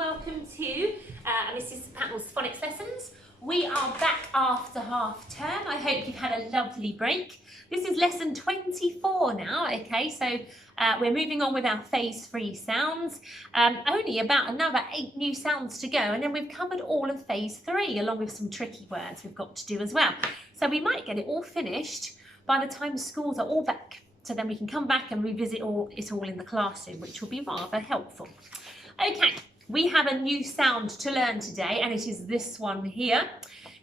welcome to Mrs. Patnell's phonics lessons. We are back after half term. I hope you've had a lovely break. This is lesson 24 now, okay, so we're moving on with our phase 3 sounds. Only about another 8 new sounds to go, and then we've covered all of phase 3 along with some tricky words we've got to do as well. So we might get it all finished by the time schools are all back. So then we can come back and revisit it all in the classroom, which will be rather helpful. Okay, we have a new sound to learn today, and it is this one here.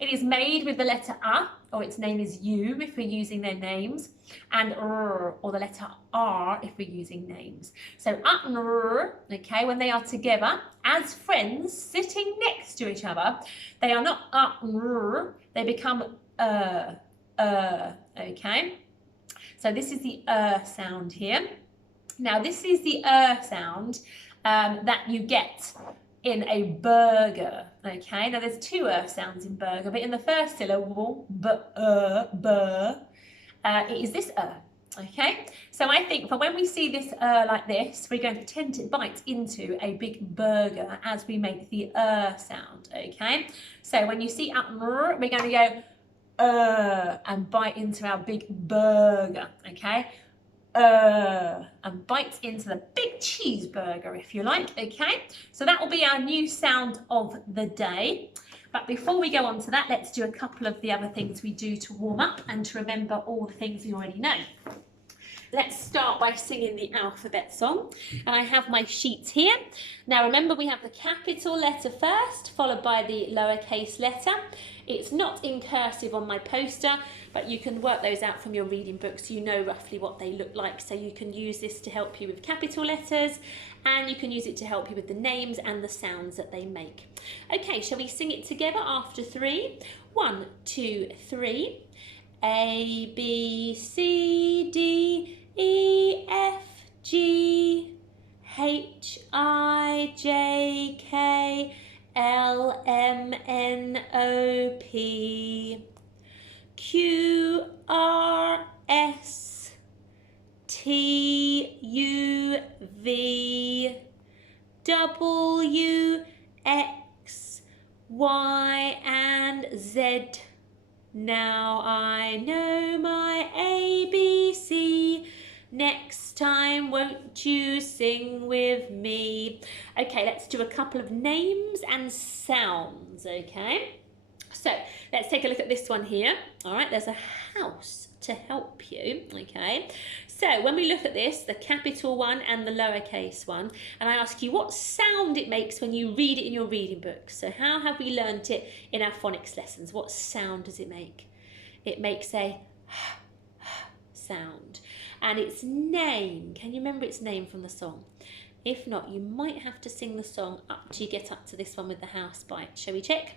It is made with the letter A, or its name is U if we're using their names, and R, or the letter R if we're using names. So A and R, okay, when they are together as friends sitting next to each other, they are not A and R, they become okay. So this is the sound here. Now this is the sound that you get in a burger, okay? Now there's 2 sounds in burger, but in the first syllable, it is this okay? So I think for when we see this like this, we're going to tend to bite into a big burger as we make the sound, okay? So when you see we're going to go and bite into our big burger, okay? And bite into the big cheeseburger, if you like, okay? So that will be our new sound of the day. But before we go on to that, let's do a couple of the other things we do to warm up and to remember all the things you already know. Let's start by singing the alphabet song, and I have my sheets here. Now remember, we have the capital letter first, followed by the lowercase letter. It's not in cursive on my poster, but you can work those out from your reading books. You know roughly what they look like, so you can use this to help you with capital letters, and you can use it to help you with the names and the sounds that they make. Okay, shall we sing it together after 3? 1, 2, 3. A, B, C, D, E, F, G, H, I, J, K, L, M, N, O, P, Q, R, S, T, U, V, W, X, Y, and Z. Now I know my ABC. Next time, won't you sing with me? Okay, let's do a couple of names and sounds, okay? So let's take a look at this one here. All right, there's a house to help you, okay? So when we look at this, the capital one and the lowercase one, and I ask you what sound it makes when you read it in your reading book. So how have we learnt it in our phonics lessons? What sound does it make? It makes a sound. And its name, can you remember its name from the song? If not, you might have to sing the song up till you get up to this one with the house bite. Shall we check?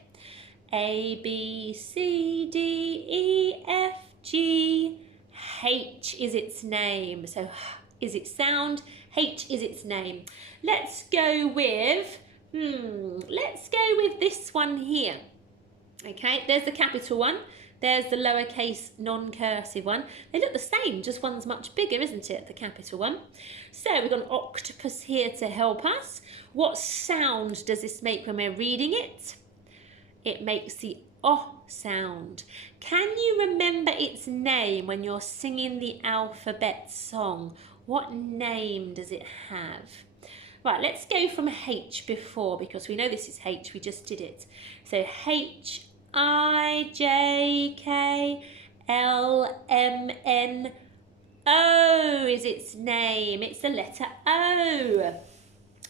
A, B, C, D, E, F, G, H is its name. So is its sound, H is its name. Let's go with, this one here. Okay, there's the capital one. There's the lowercase non-cursive one. They look the same, just one's much bigger, isn't it, the capital one? So we've got an octopus here to help us. What sound does this make when we're reading it? It makes the O sound. Can you remember its name when you're singing the alphabet song? What name does it have? Right, let's go from H before, because we know this is H, we just did it. So H, I, J, K, L, M, N, O is its name. It's the letter O.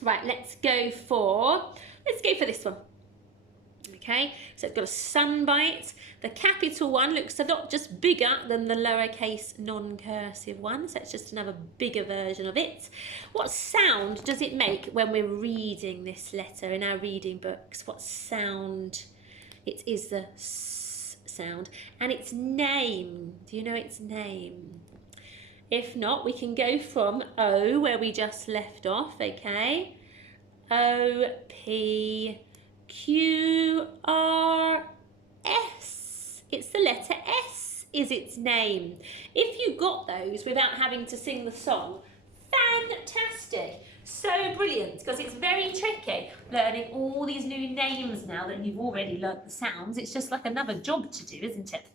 Right, let's go for this one. Okay, so it's got a sun bite. The capital one looks a lot just bigger than the lowercase non-cursive one, so it's just another bigger version of it. What sound does it make when we're reading this letter in our reading books? What sound? It is the S sound. And its name, do you know its name? If not, we can go from O, where we just left off, okay? O, P, Q, R, S. It's the letter S is its name. If you got those without having to sing the song, fantastic. so brilliant because it's very tricky learning all these new names now that you've already learnt the sounds. It's just like another job to do, isn't it?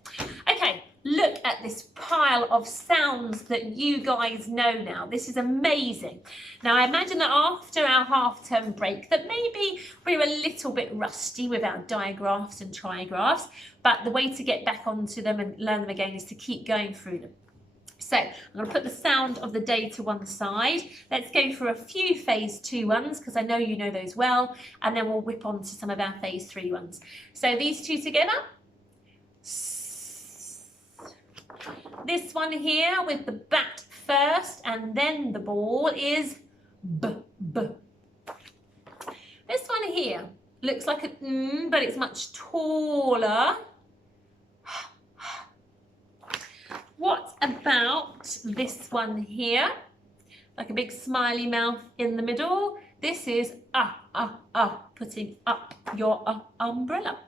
Okay, look at this pile of sounds that you guys know now. This is amazing. Now, I imagine that after our half-term break that maybe we're a little bit rusty with our digraphs and trigraphs, but the way to get back onto them and learn them again is to keep going through them. So I'm going to put the sound of the day to one side. Let's go for a few phase 2 ones because I know you know those well, and then we'll whip on to some of our phase 3 ones. So these two together. This one here with the bat first and then the ball is b, b. This one here looks like a but it's much taller. What about this one here? Like a big smiley mouth in the middle. This is putting up your umbrella.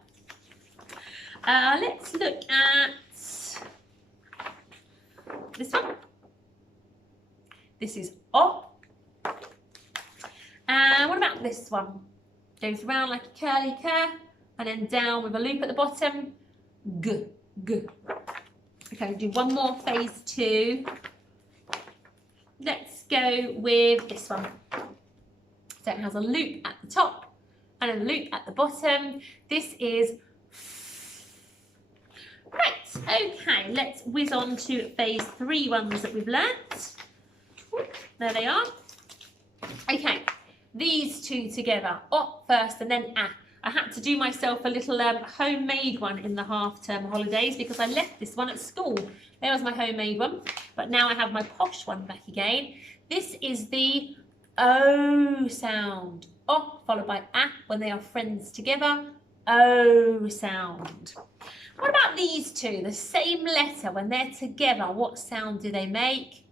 Let's look at this one. This is O. And what about this one? Goes around like a curly cur and then down with a loop at the bottom. G, g. Okay, do one more phase 2. Let's go with this one. So it has a loop at the top and a loop at the bottom. This is right. Okay, let's whiz on to phase 3 ones that we've learnt. There they are. Okay, these two together. O first and then A. I had to do myself a little homemade one in the half-term holidays because I left this one at school. There was my homemade one, but now I have my posh one back again. This is the O sound. O followed by A when they are friends together. O sound. What about these two? The same letter when they're together. What sound do they make?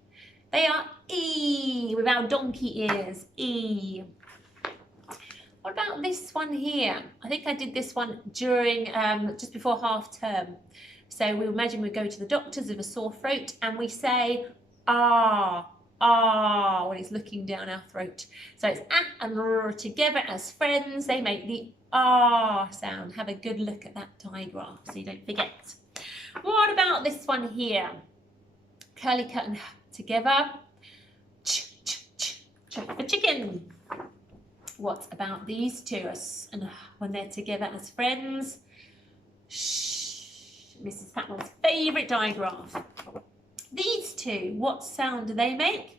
They are E with our donkey ears. E. What about this one here? I think I did this one during, just before half term. So we imagine we go to the doctors with a sore throat and we say, ah, ah, when it's looking down our throat. So it's A and R together as friends. They make the ah sound. Have a good look at that digraph so you don't forget. What about this one here? Curly cut and together. Ch, ch, ch, ch for chicken. What about these two and when they're together as friends? Shh, Mrs. Fatman's favourite digraph. These two, what sound do they make?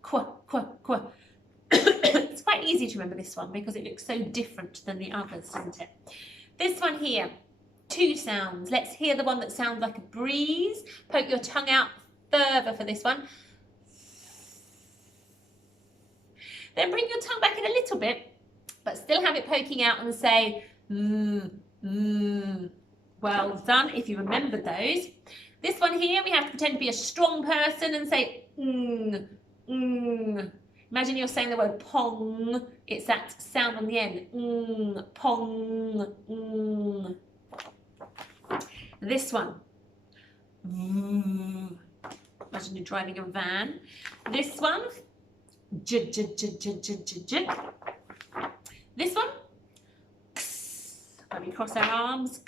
Qua, qua, qua. It's quite easy to remember this one because it looks so different than the others, doesn't it? This one here, 2 sounds. Let's hear the one that sounds like a breeze. Poke your tongue out further for this one. Then bring your tongue back in a little bit, but still have it poking out and say, Well done if you remembered those. This one here, we have to pretend to be a strong person and say, Imagine you're saying the word pong. It's that sound on the end. Pong. This one. Imagine you're driving a van. This one. J, j, j, j, j, j, j. This one. When we cross our arms.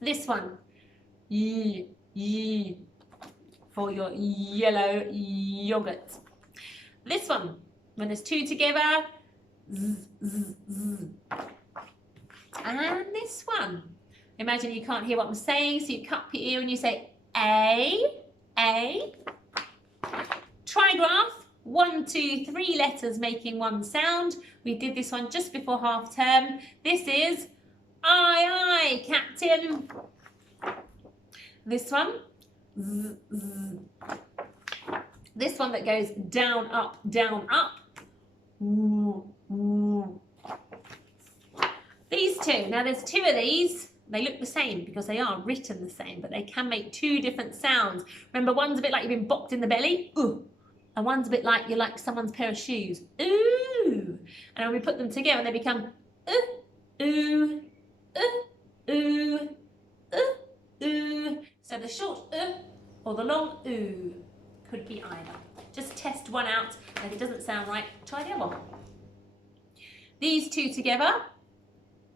This one. Y, for your yellow yogurt. This one. When there's 2 together. Z, z, z. And this one. Imagine you can't hear what I'm saying, so you cup your ear and you say A. Trigraph, 1, 2, 3 letters making one sound. We did this one just before half term. This is aye, Captain. This one, z, z. This one that goes down, up, ooh, ooh. These two, now there's 2 of these. They look the same because they are written the same, but they can make 2 different sounds. Remember, one's a bit like you've been bopped in the belly, ooh, and one's a bit like you're like someone's pair of shoes, ooh. And when we put them together, they become ooh, ooh, ooh, ooh, ooh. So the short or the long ooh could be either. Just test test one out, and if it doesn't sound right, try the other one. These two together,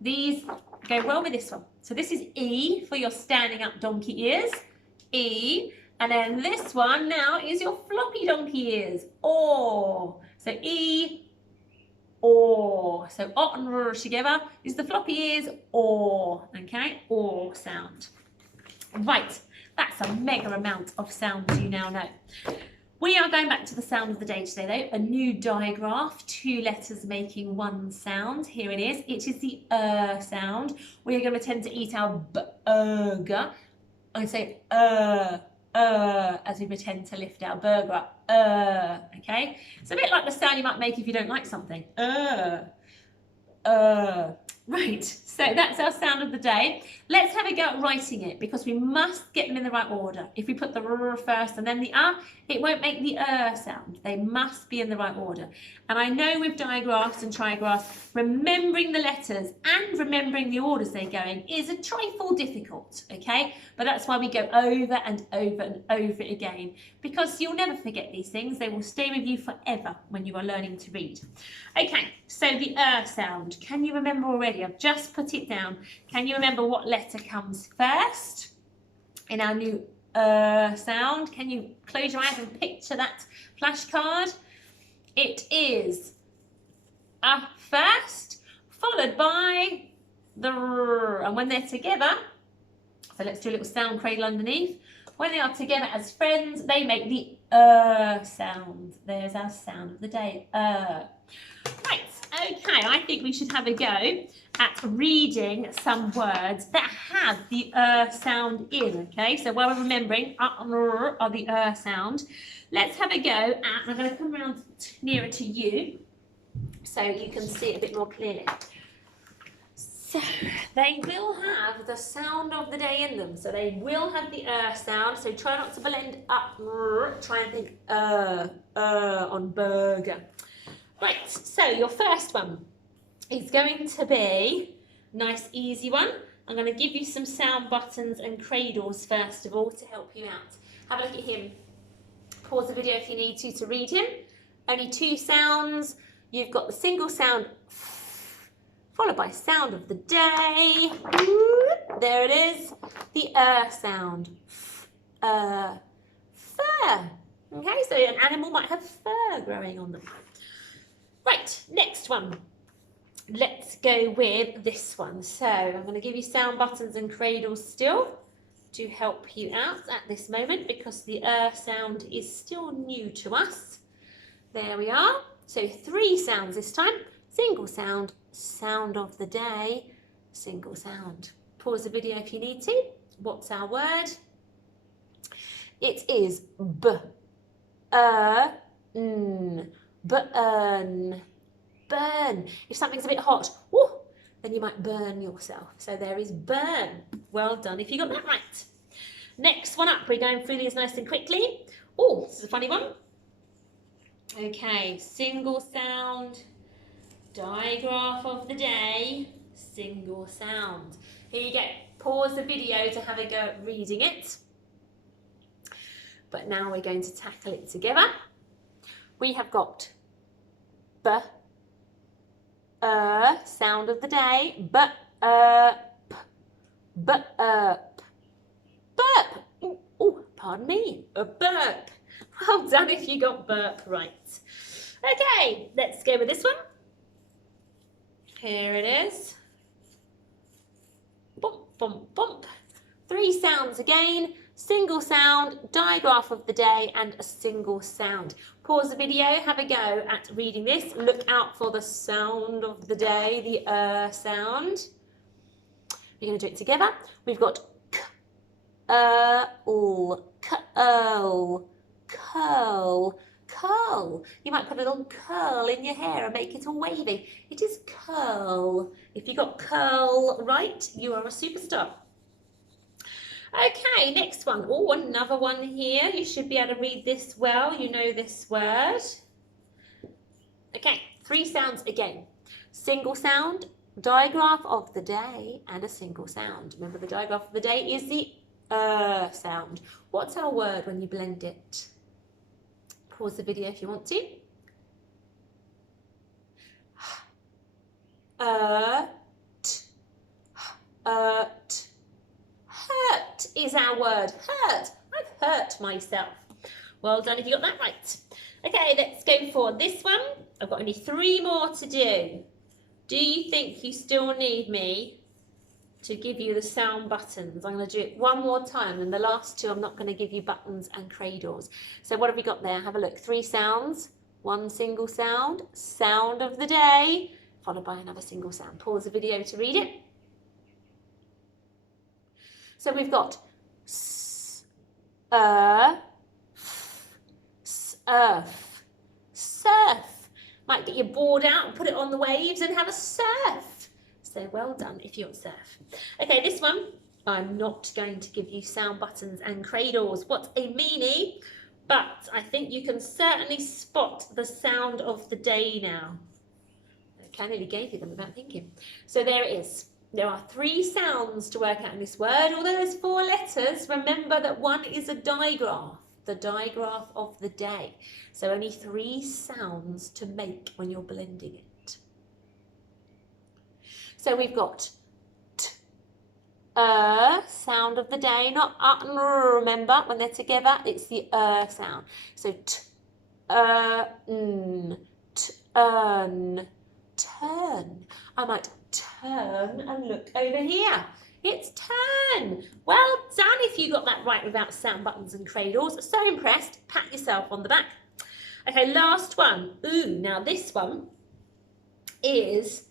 these go well with this one. So this is E for your standing up donkey ears, E, and then this one now is your floppy donkey ears, O. So E, O. So O and R together is the floppy ears, O, okay, O sound. Right, that's a mega amount of sounds you now know. We are going back to the sound of the day today though, a new digraph, 2 letters making 1 sound. Here it is. It is the sound. We are going to pretend to eat our burger. I say as we pretend to lift our burger up. Okay? It's a bit like the sound you might make if you don't like something. Right, so that's our sound of the day. Let's have a go at writing it because we must get them in the right order. If we put the r first and then the it won't make the sound. They must be in the right order. And I know with digraphs and trigraphs, remembering the letters and remembering the orders they're going is a trifle difficult, okay? But that's why we go over and over and over it again, because you'll never forget these things. They will stay with you forever when you are learning to read. Okay, so the sound. Can you remember already? I've just put it down. Can you remember what letter comes first in our new sound? Can you close your eyes and picture that flashcard? It is first, followed by the r, and when they're together, so let's do a little sound cradle underneath. When they are together as friends, they make the sound. There's our sound of the day. Right, okay, I think we should have a go at reading some words that have the sound in, okay? So while we're remembering are the sound, let's have a go at, I'm going to come around nearer to you so you can see it a bit more clearly. So they will have the sound of the day in them. So they will have the sound. So try not to blend up. Try and think on burger. Right, so your first one is going to be a nice easy one. I'm going to give you some sound buttons and cradles first of all to help you out. Have a look at him. Pause the video if you need to read him. Only 2 sounds. You've got the single sound followed by sound of the day. There it is. The sound. Fur. Okay, so an animal might have fur growing on them. Right, next one. Let's go with this one. So I'm going to give you sound buttons and cradles still to help you out at this moment because the sound is still new to us. There we are. So 3 sounds this time. Single sound, sound of the day, single sound. Pause the video if you need to. What's our word? It is burn. Burn. If something's a bit hot, whoo, then you might burn yourself. So there is burn. Well done if you got that right. Next one up, we're going through these nice and quickly. Oh, this is a funny one. Okay, single sound, digraph of the day, single sound. Here you go. Pause the video to have a go at reading it. But now we're going to tackle it together. We have got sound of the day, burp. Oh, pardon me, a burp. Well done if you got burp right. Okay, let's go with this one. Here it is. Bump, bump, bump. 3 sounds again. Single sound, digraph of the day, and a single sound. Pause the video, have a go at reading this. Look out for the sound of the day, the sound. We're going to do it together. We've got curl, curl, curl. You might put a little curl in your hair and make it all wavy. It is curl. If you got curl right, you are a superstar. Okay, next one. Oh, another one here. You should be able to read this well. You know this word. Okay, 3 sounds again. Single sound, digraph of the day, and a single sound. Remember, the digraph of the day is the sound. What's our word when you blend it? Pause the video if you want to. Hurt is our word. Hurt. I've hurt myself. Well done if you got that right. Okay, let's go for this one. I've got only 3 more to do. Do you think you still need me to give you the sound buttons? I'm going to do it one more time, and the last 2 I'm not going to give you buttons and cradles. So what have we got there? Have a look. 3 sounds, 1 single sound, sound of the day, followed by another single sound. Pause the video to read it. So we've got surf, surf. Might get your board out and put it on the waves and have a surf. So well done if you're surf. Okay, this one, I'm not going to give you sound buttons and cradles. What a meanie. But I think you can certainly spot the sound of the day now. Okay, I nearly gave you them without thinking. So there it is. There are 3 sounds to work out in this word. Although there's 4 letters, remember that one is a digraph, the digraph of the day. So only 3 sounds to make when you're blending it. So we've got sound of the day, not remember, when they're together, it's the sound. So turn. I might turn and look over here. It's turn. Well done if you got that right without sound buttons and cradles. So impressed. Pat yourself on the back. Okay, last one. Ooh, now this one is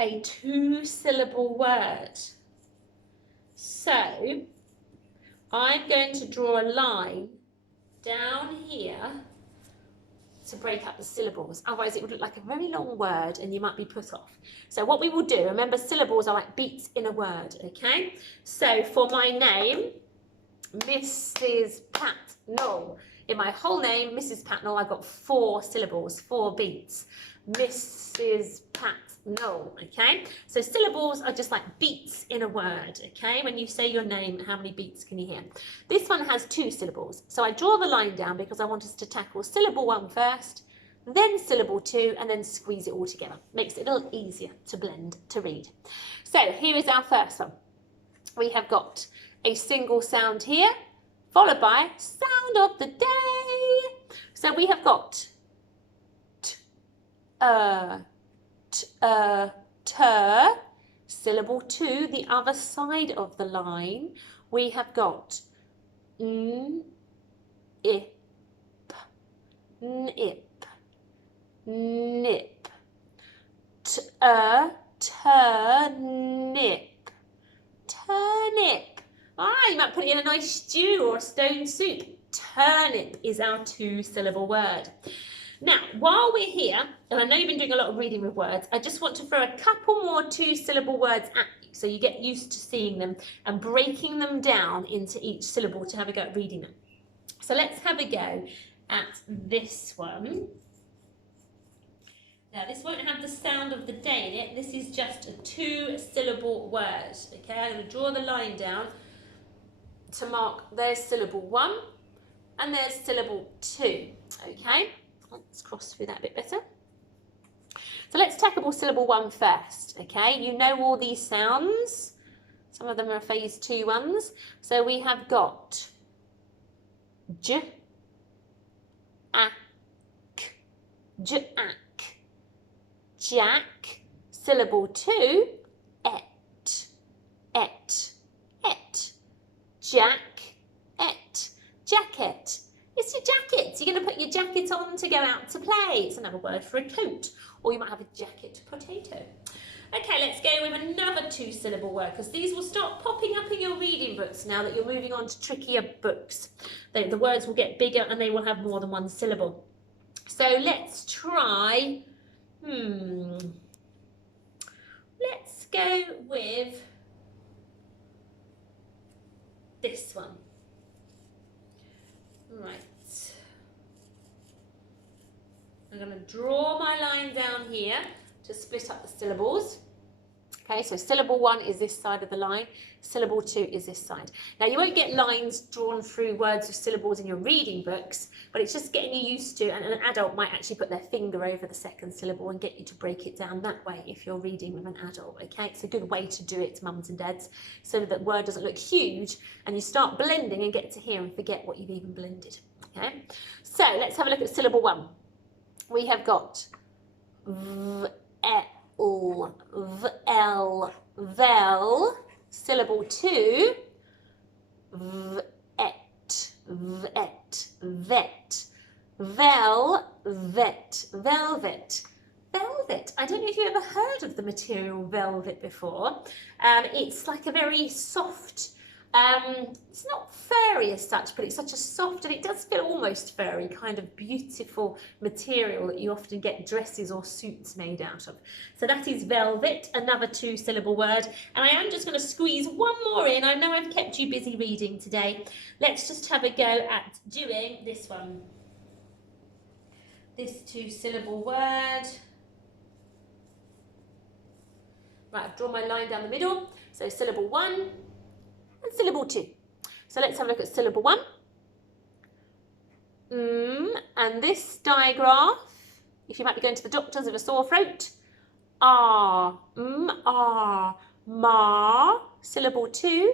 a 2-syllable word. So I'm going to draw a line down here to break up the syllables. Otherwise it would look like a very long word and you might be put off. So what we will do, remember syllables are like beats in a word, okay? So for my name, Mrs. Patnell. In my whole name, Mrs. Patnell, I've got 4 syllables, 4 beats. Mrs. Patnell, okay? So syllables are just like beats in a word, okay? When you say your name, how many beats can you hear? This one has 2 syllables. So I draw the line down because I want us to tackle syllable 1 first, then syllable 2, and then squeeze it all together. Makes it a little easier to blend, to read. So here is our first one. We have got a single sound here, followed by sound of the day. So we have got ter, syllable 2, the other side of the line. We have got nip, nip, turnip, turnip. Ah, you might put it in a nice stew or a stone soup. Turnip is our 2-syllable word. Now, while we're here, and I know you've been doing a lot of reading with words, I just want to throw a couple more 2-syllable words at you so you get used to seeing them and breaking them down into each syllable to have a go at reading them. So let's have a go at this one. Now, this won't have the sound of the day in it. This is just a 2-syllable word. Okay, I'm going to draw the line down to mark there's syllable 1 and there's syllable 2. Okay, let's cross through that a bit better. So let's tackle syllable 1 first. Okay, you know all these sounds. Some of them are phase 2 ones. So we have got j, ak, jack, jack. Syllable 2, et, jack, jacket. It's your jacket. You're going to put your jacket on to go out to play. It's another word for a coat. Or you might have a jacket potato. Okay, let's go with another 2-syllable word because these will start popping up in your reading books now that you're moving on to trickier books. The words will get bigger and they will have more than 1 syllable. So let's try, let's go with this one. Right. I'm going to draw my line down here to split up the syllables. Okay, so syllable 1 is this side of the line, syllable 2 is this side. Now you won't get lines drawn through words with syllables in your reading books, but it's just getting you used to, and an adult might actually put their finger over the second syllable and get you to break it down that way if you're reading with an adult, okay? It's a good way to do it, mums and dads, so that the word doesn't look huge and you start blending and get to here and forget what you've even blended, okay? So let's have a look at syllable 1. We have got vel, syllable 2, vet, vet, velvet, velvet. Velvet. I don't know if you've ever heard of the material velvet before. It's like a very soft, it's not furry as such, but it's such a soft, and it does feel almost furry, kind of beautiful material that you often get dresses or suits made out of. So that is velvet, another 2-syllable word. And I am just going to squeeze one more in. I know I've kept you busy reading today. Let's just have a go at doing this one. This 2-syllable word. Right, I've drawn my line down the middle. So syllable 1 and syllable 2. So let's have a look at syllable 1. And this digraph, if you might be going to the doctors with a sore throat, ah, ma, syllable 2,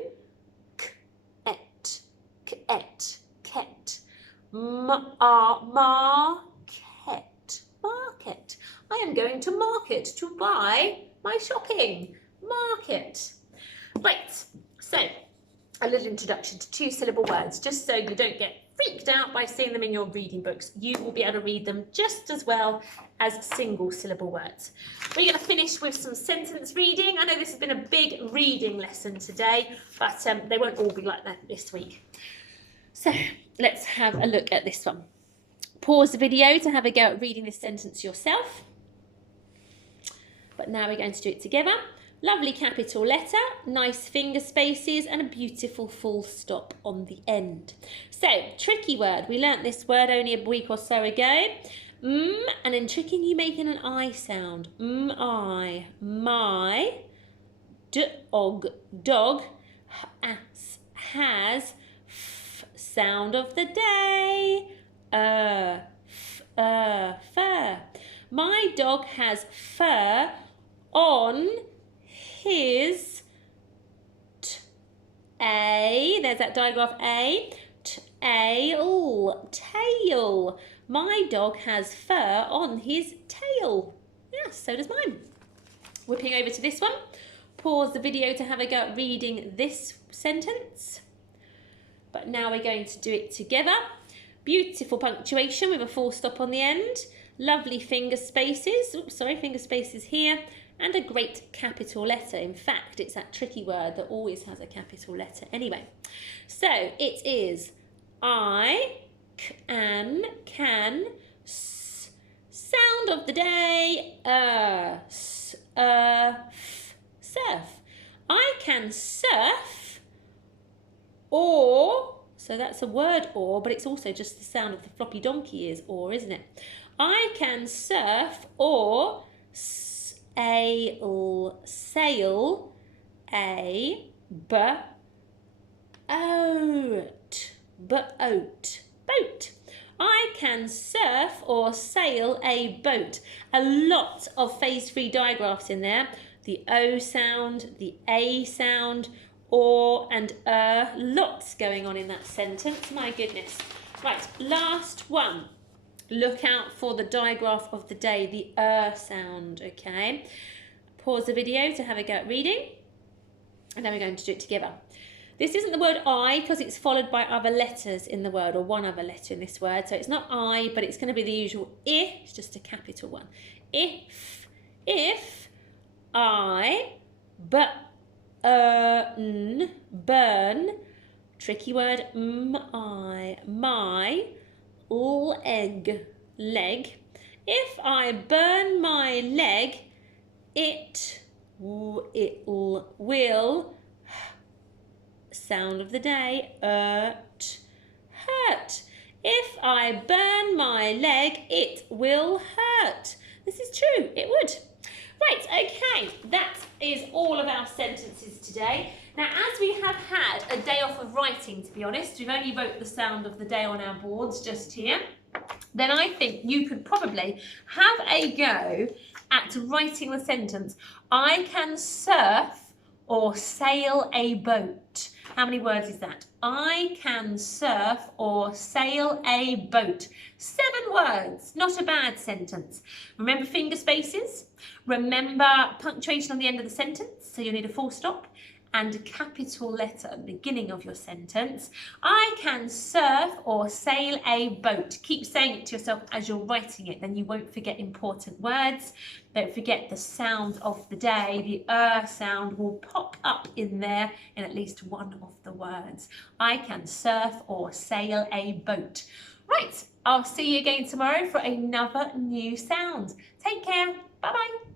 ket, ket, market, market. I am going to market to buy my shopping, market. Right, so a little introduction to 2-syllable words, just so you don't get freaked out by seeing them in your reading books. You will be able to read them just as well as 1-syllable words. We're going to finish with some sentence reading. I know this has been a big reading lesson today, but they won't all be like that this week. So let's have a look at this one. Pause the video to have a go at reading this sentence yourself. But now we're going to do it together. Lovely capital letter, nice finger spaces, and a beautiful full stop on the end. So, tricky word. We learnt this word only a week or so ago. And in tricking, you making an I sound. I, my, dog, dog, has, sound of the day, fur. My dog has fur on his there's that digraph tail. My dog has fur on his tail. Yes, so does mine. Whipping over to this one. Pause the video to have a go at reading this sentence. But now we're going to do it together. Beautiful punctuation with a full stop on the end. Lovely finger spaces. Oops, sorry, finger spaces here. And a great capital letter. In fact, it's that tricky word that always has a capital letter anyway. So it is I can sound of the day surf. I can surf or, so that's a word or, but it's also just the sound of the floppy donkey ears or, isn't it? I can surf or sail a boat. I can surf or sail a boat. A lot of phase 3 digraphs in there. The O sound, the A sound, or and lots going on in that sentence. My goodness. Right, last one. Look out for the digraph of the day, the sound, okay? Pause the video to have a go at reading, and then we're going to do it together. This isn't the word I because it's followed by other letters in the word, or one other letter in this word. So it's not I, but it's going to be the usual I, it's just a capital one. If I burn, tricky word, my leg. If I burn my leg, it will, sound of the day, hurt. If I burn my leg, it will hurt. This is true, it would. Right, okay, that is all of our sentences today. Now, as we have had a day off of writing, to be honest, we've only wrote the sound of the day on our boards just here, then I think you could probably have a go at writing the sentence, I can surf or sail a boat. How many words is that? I can surf or sail a boat. 7 words, not a bad sentence. Remember finger spaces, remember punctuation on the end of the sentence, so you need a full stop, and a capital letter at the beginning of your sentence. I can surf or sail a boat. Keep saying it to yourself as you're writing it, then you won't forget important words. Don't forget the sound of the day. The sound will pop up in there in at least one of the words. I can surf or sail a boat. Right, I'll see you again tomorrow for another new sound. Take care. Bye-bye.